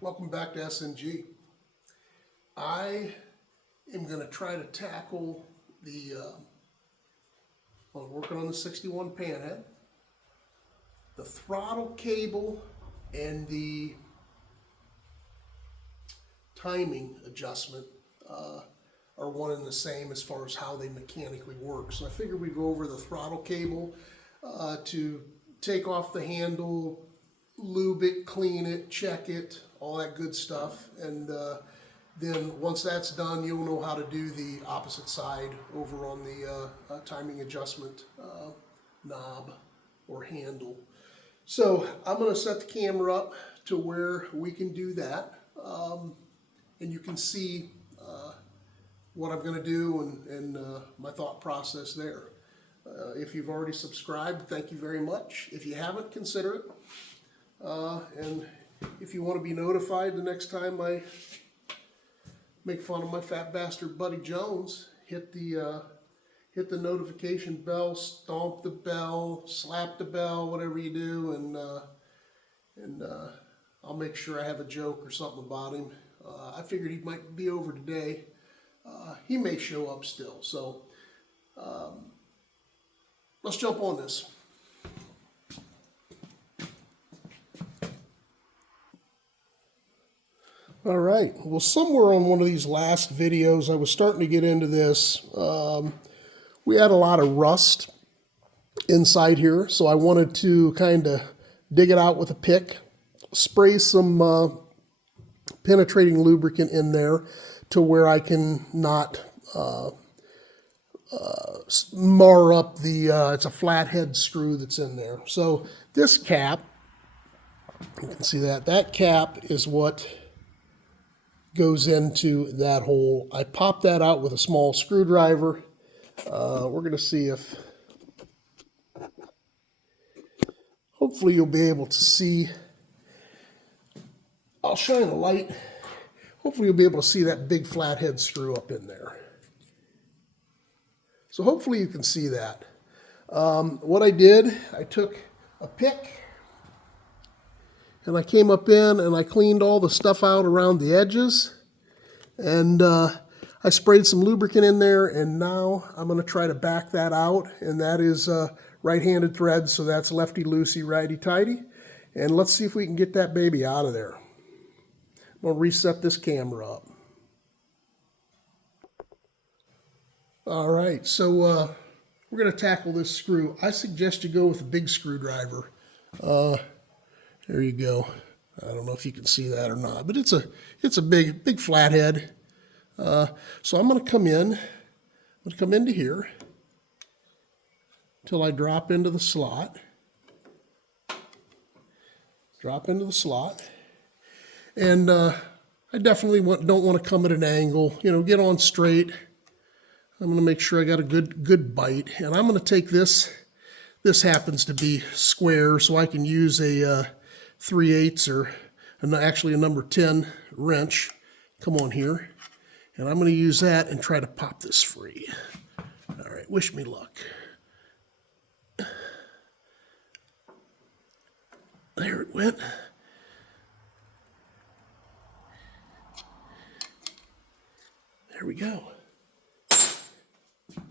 Welcome back to SNG. I am going to try to tackle the, working on the 61 Panhead, the throttle cable and the timing adjustment are one and the same as far as how they mechanically work. So I figured we'd go over the throttle cable to take off the handle, lube it, clean it, check it, all that good stuff. And then once that's done, you'll know how to do the opposite side over on the timing adjustment knob or handle. So I'm going to set the camera up to where we can do that. And you can see what I'm going to do and my thought process there. If you've already subscribed, thank you very much. If you haven't, consider it. And if you want to be notified the next time I make fun of my fat bastard buddy Jones, hit the notification bell, stomp the bell, slap the bell, whatever you do, and I'll make sure I have a joke or something about him. I figured he might be over today. He may show up still, so let's jump on this. All right, well, somewhere on one of these last videos, I was starting to get into this. We had a lot of rust inside here, so I wanted to kind of dig it out with a pick, spray some penetrating lubricant in there to where I can not mar up the, it's a flathead screw that's in there. So this cap, you can see that cap is what goes into that hole. I popped that out with a small screwdriver. We're going to see if, hopefully you'll be able to see. I'll shine a light. Hopefully you'll be able to see that big flathead screw up in there. So hopefully you can see that. What I did, I took a pick and I came up in and I cleaned all the stuff out around the edges, and I sprayed some lubricant in there, and now I'm going to try to back that out, and that is right-handed thread, so that's lefty-loosey, righty-tighty, and let's see if we can get that baby out of there. I'm going to reset this camera up. All right, so we're going to tackle this screw. I suggest you go with a big screwdriver. There you go. I don't know if you can see that or not, but it's a big flathead. So I'm going to come in. I'm going to come into here until I drop into the slot. Drop into the slot. And I definitely don't want to come at an angle. You know, get on straight. I'm going to make sure I got a good bite. And I'm going to take this. This happens to be square, so I can use a 3/8 or actually a number 10 wrench. Come on here. And I'm going to use that and try to pop this free. All right, wish me luck. There it went. There we go.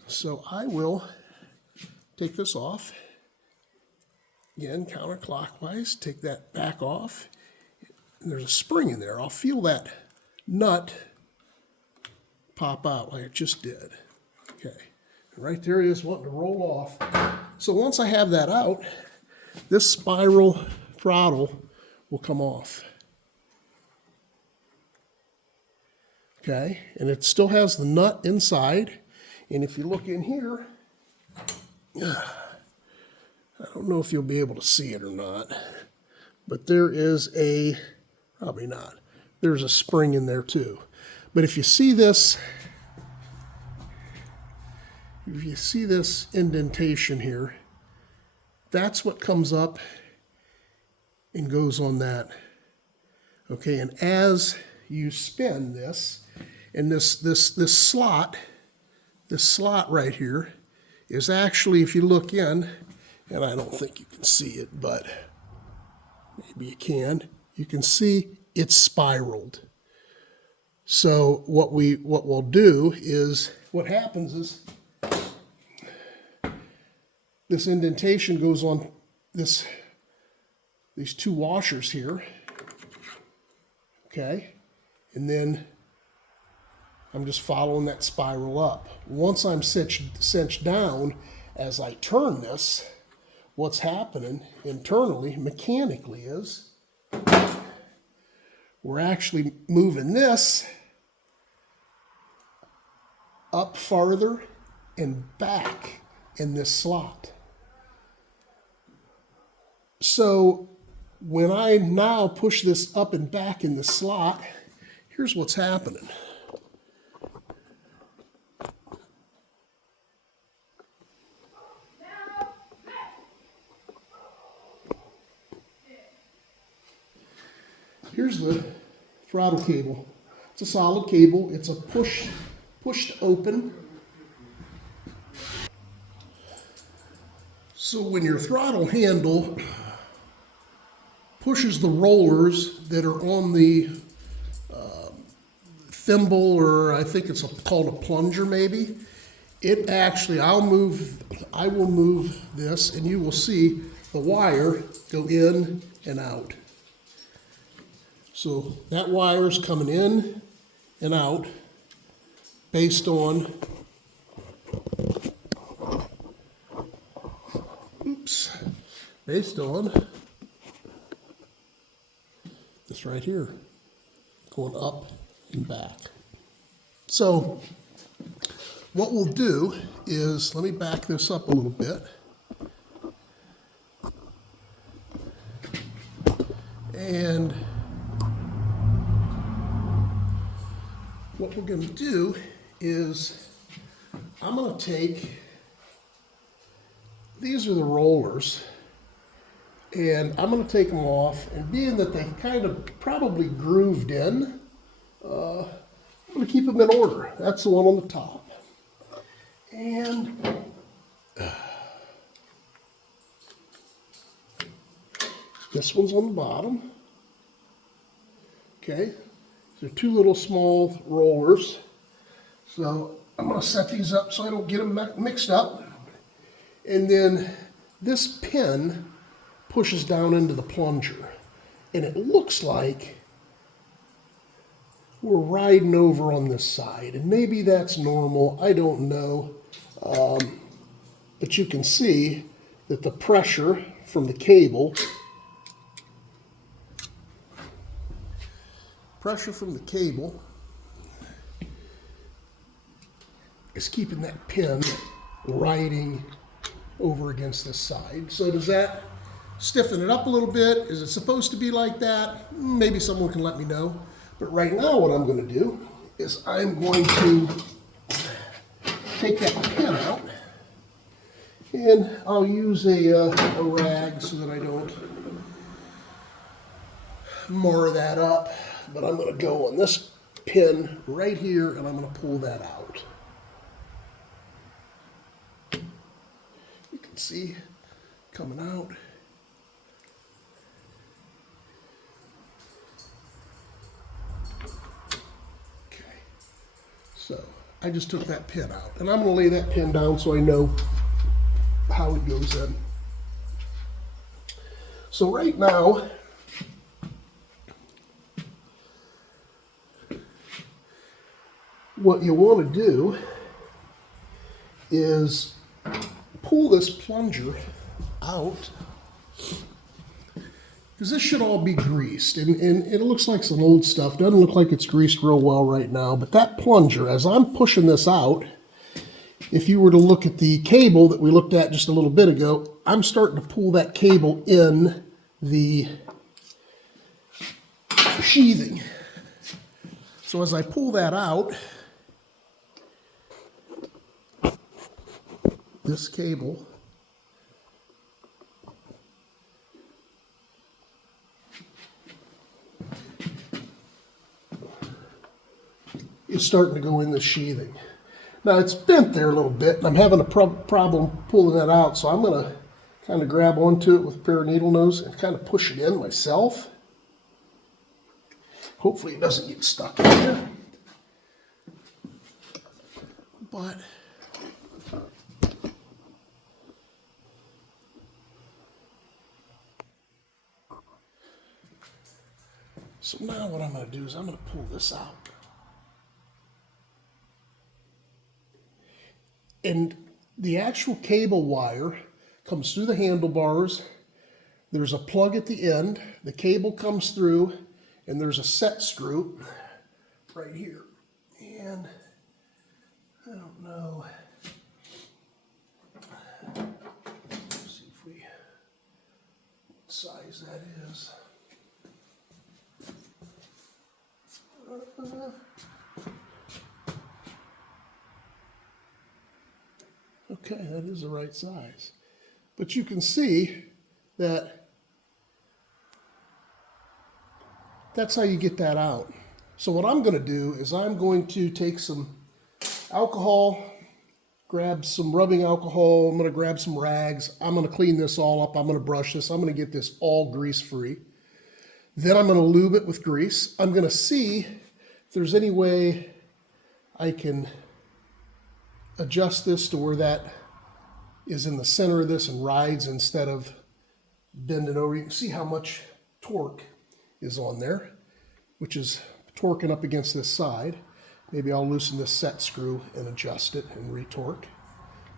So I will take this off. Again, counterclockwise, take that back off. And there's a spring in there. I'll feel that nut pop out like it just did. Okay, and right there it is wanting to roll off. So once I have that out, this spiral throttle will come off. Okay, and it still has the nut inside. And if you look in here, I don't know if you'll be able to see it or not, but there is probably not, there's a spring in there too. But if you see this indentation here, that's what comes up and goes on that. Okay, and as you spin this, and this slot right here is actually, if you look in, and I don't think you can see it, but maybe you can see it's spiraled. So what we'll do is, what happens is this indentation goes on these two washers here, okay? And then I'm just following that spiral up. Once I'm cinched down, as I turn this, what's happening internally, mechanically, is we're actually moving this up farther and back in this slot. So when I now push this up and back in the slot, here's what's happening. Here's the throttle cable. It's a solid cable. It's a pushed open. So when your throttle handle pushes the rollers that are on the thimble, or I think it's called a plunger maybe, it actually, I will move this, and you will see the wire go in and out. So that wire is coming in and out based on, based on this right here, going up and back. So what we'll do is, let me back this up a little bit. And what we're going to do is, I'm going to take, these are the rollers, and I'm going to take them off, and being that they kind of probably grooved in, I'm going to keep them in order. That's the one on the top. And this one's on the bottom. Okay. They're two little small rollers. So I'm going to set these up so I don't get them mixed up. And then this pin pushes down into the plunger. And it looks like we're riding over on this side. And maybe that's normal, I don't know. But you can see that the pressure from the cable, is keeping that pin riding over against this side. So does that stiffen it up a little bit? Is it supposed to be like that? Maybe someone can let me know. But right now what I'm going to do is I'm going to take that pin out, and I'll use a rag so that I don't mar that up. But I'm going to go on this pin right here, and I'm going to pull that out. You can see coming out. Okay, so I just took that pin out, and I'm going to lay that pin down so I know how it goes in. So right now, what you want to do is pull this plunger out, because this should all be greased, and it looks like some old stuff. Doesn't look like it's greased real well right now, but that plunger, as I'm pushing this out, if you were to look at the cable that we looked at just a little bit ago, I'm starting to pull that cable in the sheathing. So as I pull that out, this cable is starting to go in the sheathing. Now it's bent there a little bit, and I'm having a problem pulling that out, so I'm going to kind of grab onto it with a pair of needle nose and kind of push it in myself. Hopefully it doesn't get stuck in there. But so now what I'm going to do is I'm going to pull this out. And the actual cable wire comes through the handlebars. There's a plug at the end. The cable comes through, and there's a set screw right here. And I don't know. Let's see if we what size that is. Okay, that is the right size. But you can see that that's how you get that out. So what I'm going to do is I'm going to take some alcohol, grab some rubbing alcohol, I'm going to grab some rags, I'm going to clean this all up, I'm going to brush this, I'm going to get this all grease free. Then I'm going to lube it with grease. I'm going to see if there's any way I can adjust this to where that is in the center of this and rides instead of bending over. You can see how much torque is on there, which is torquing up against this side. Maybe I'll loosen this set screw and adjust it and re-torque.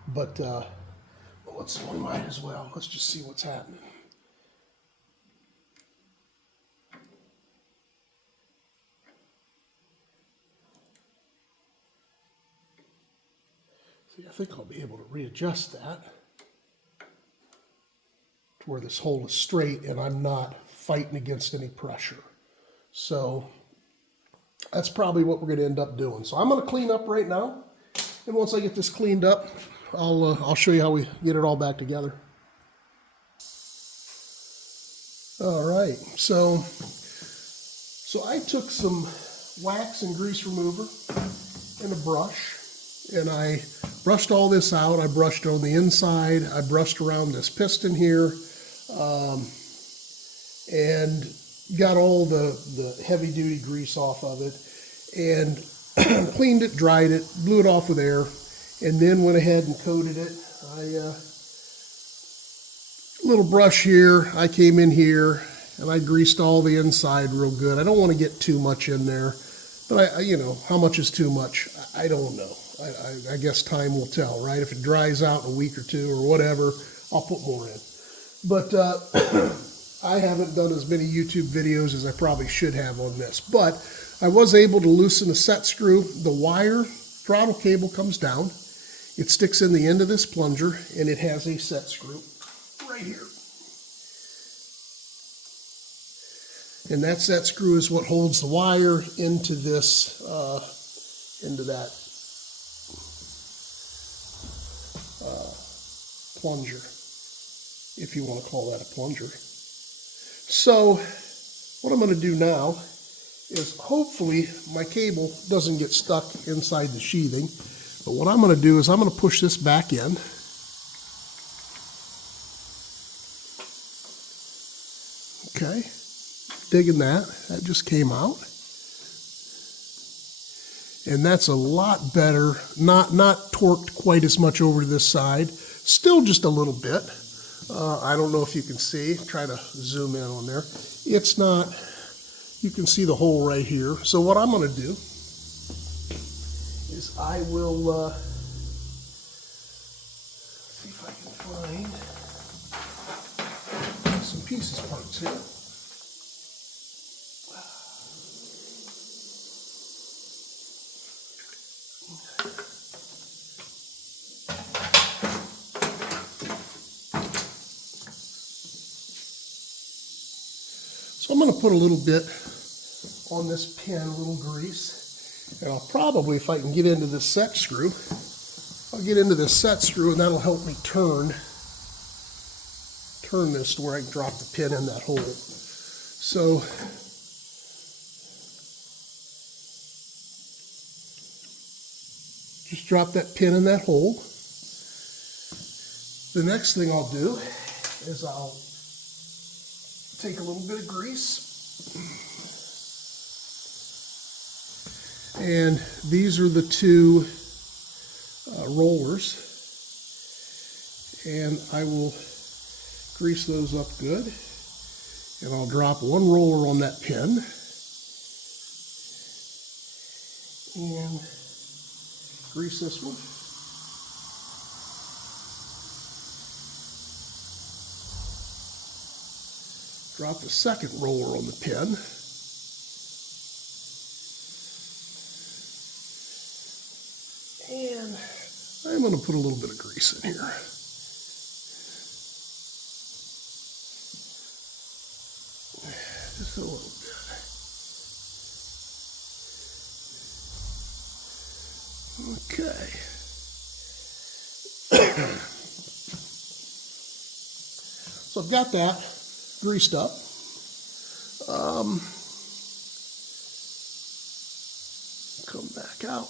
But we might as well. Let's just see what's happening. See, I think I'll be able to readjust that to where this hole is straight and I'm not fighting against any pressure. So that's probably what we're going to end up doing. So I'm going to clean up right now, and once I get this cleaned up, I'll show you how we get it all back together. All right, so I took some wax and grease remover and a brush, and I brushed all this out. I brushed on the inside. I brushed around this piston here, and got all the heavy-duty grease off of it, and cleaned it, dried it, blew it off with air, and then went ahead and coated it. Little brush here, I came in here, and I greased all the inside real good. I don't want to get too much in there, but you know, how much is too much? I don't know. I guess time will tell, right? If it dries out in a week or two or whatever, I'll put more in. But I haven't done as many YouTube videos as I probably should have on this, but I was able to loosen the set screw. The wire throttle cable comes down. It sticks in the end of this plunger, and it has a set screw right here. And that set screw is what holds the wire into this, into that plunger, if you want to call that a plunger. So what I'm going to do now is hopefully my cable doesn't get stuck inside the sheathing. But what I'm going to do is I'm going to push this back in. Okay, digging that. That just came out. And that's a lot better, not torqued quite as much over to this side. Still just a little bit. I don't know if you can see, try to zoom in on there. It's not, you can see the hole right here. So what I'm going to do is I will see if I can find some pieces parts here. So I'm going to put a little bit on this pin, a little grease, and I'll probably, if I can get into this set screw, I'll get into this set screw, and that'll help me turn this to where I can drop the pin in that hole. So just drop that pin in that hole. The next thing I'll do is I'll take a little bit of grease And these are the two rollers. And I will grease those up good. And I'll drop one roller on that pin. And grease this one. Drop the second roller on the pin. And I'm going to put a little bit of grease in here. Just a little bit. Okay. So I've got that greased up. Come back out.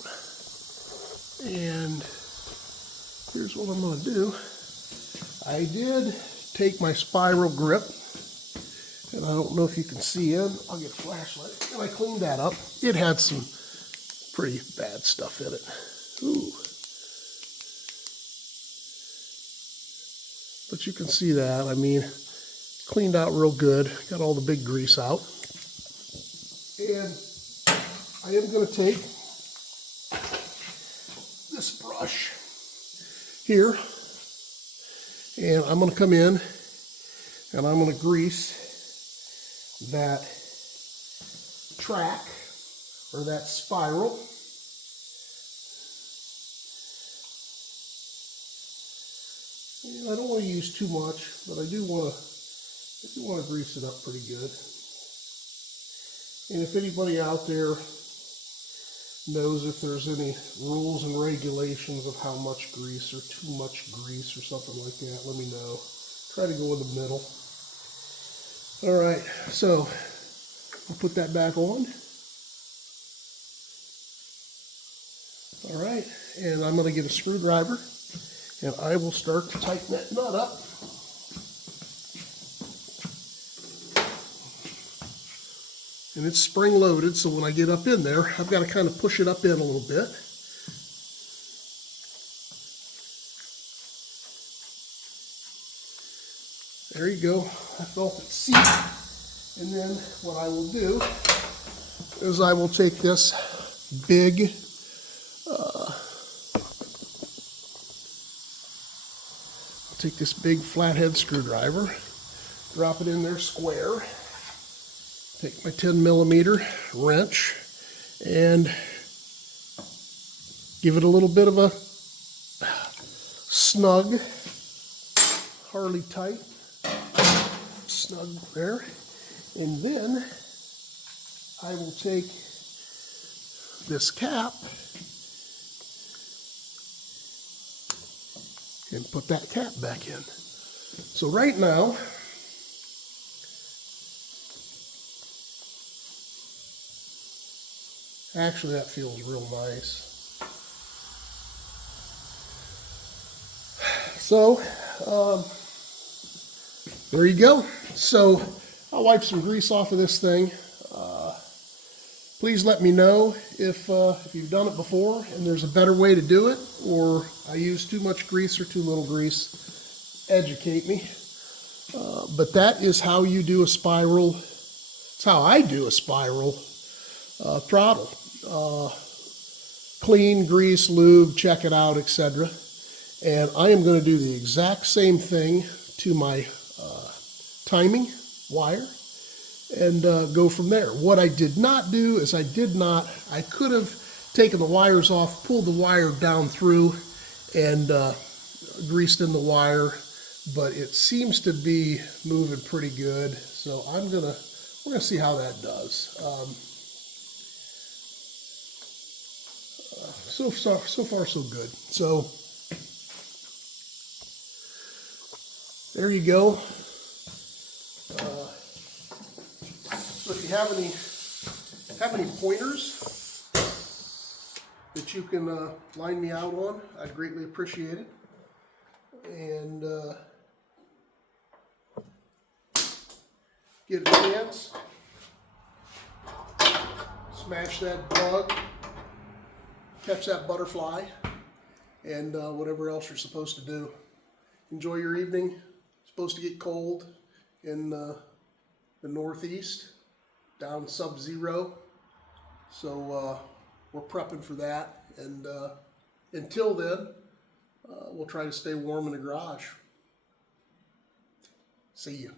And here's what I'm going to do. I did take my spiral grip, and I don't know if you can see in. I'll get a flashlight. And I cleaned that up. It had some pretty bad stuff in it. Ooh. But you can see that. I mean, cleaned out real good. Got all the big grease out. And I am going to take this brush here, and I'm going to come in and I'm going to grease that track or that spiral. And I don't want to use too much, but I do want to grease it up pretty good. And if anybody out there knows if there's any rules and regulations of how much grease or too much grease or something like that, let me know. Try to go in the middle. All right, so I'll put that back on. All right, and I'm going to get a screwdriver and I will start to tighten that nut up. And it's spring loaded, so when I get up in there, I've got to kind of push it up in a little bit. There you go. I felt it seat. And then what I will do is I will take this big flathead screwdriver, drop it in there square. Take my 10mm wrench and give it a little bit of a snug, Harley tight, snug there. And then I will take this cap and put that cap back in. So right now, actually, that feels real nice. So, there you go. So, I'll wipe some grease off of this thing. Please let me know if you've done it before and there's a better way to do it, or I use too much grease or too little grease. Educate me. But that is how you do a spiral. It's how I do a spiral throttle. Clean, grease, lube, check it out, etc. And I am going to do the exact same thing to my timing wire and go from there. What I did not do is I could have taken the wires off, pulled the wire down through, and greased in the wire, but it seems to be moving pretty good. So we're gonna see how that does. So far so good. So there you go. So if you have any pointers that you can line me out on, I'd greatly appreciate it. And get a chance, smash that bug catch that butterfly, and whatever else you're supposed to do. Enjoy your evening. It's supposed to get cold in the Northeast, down sub-zero. So we're prepping for that. And until then, we'll try to stay warm in the garage. See you.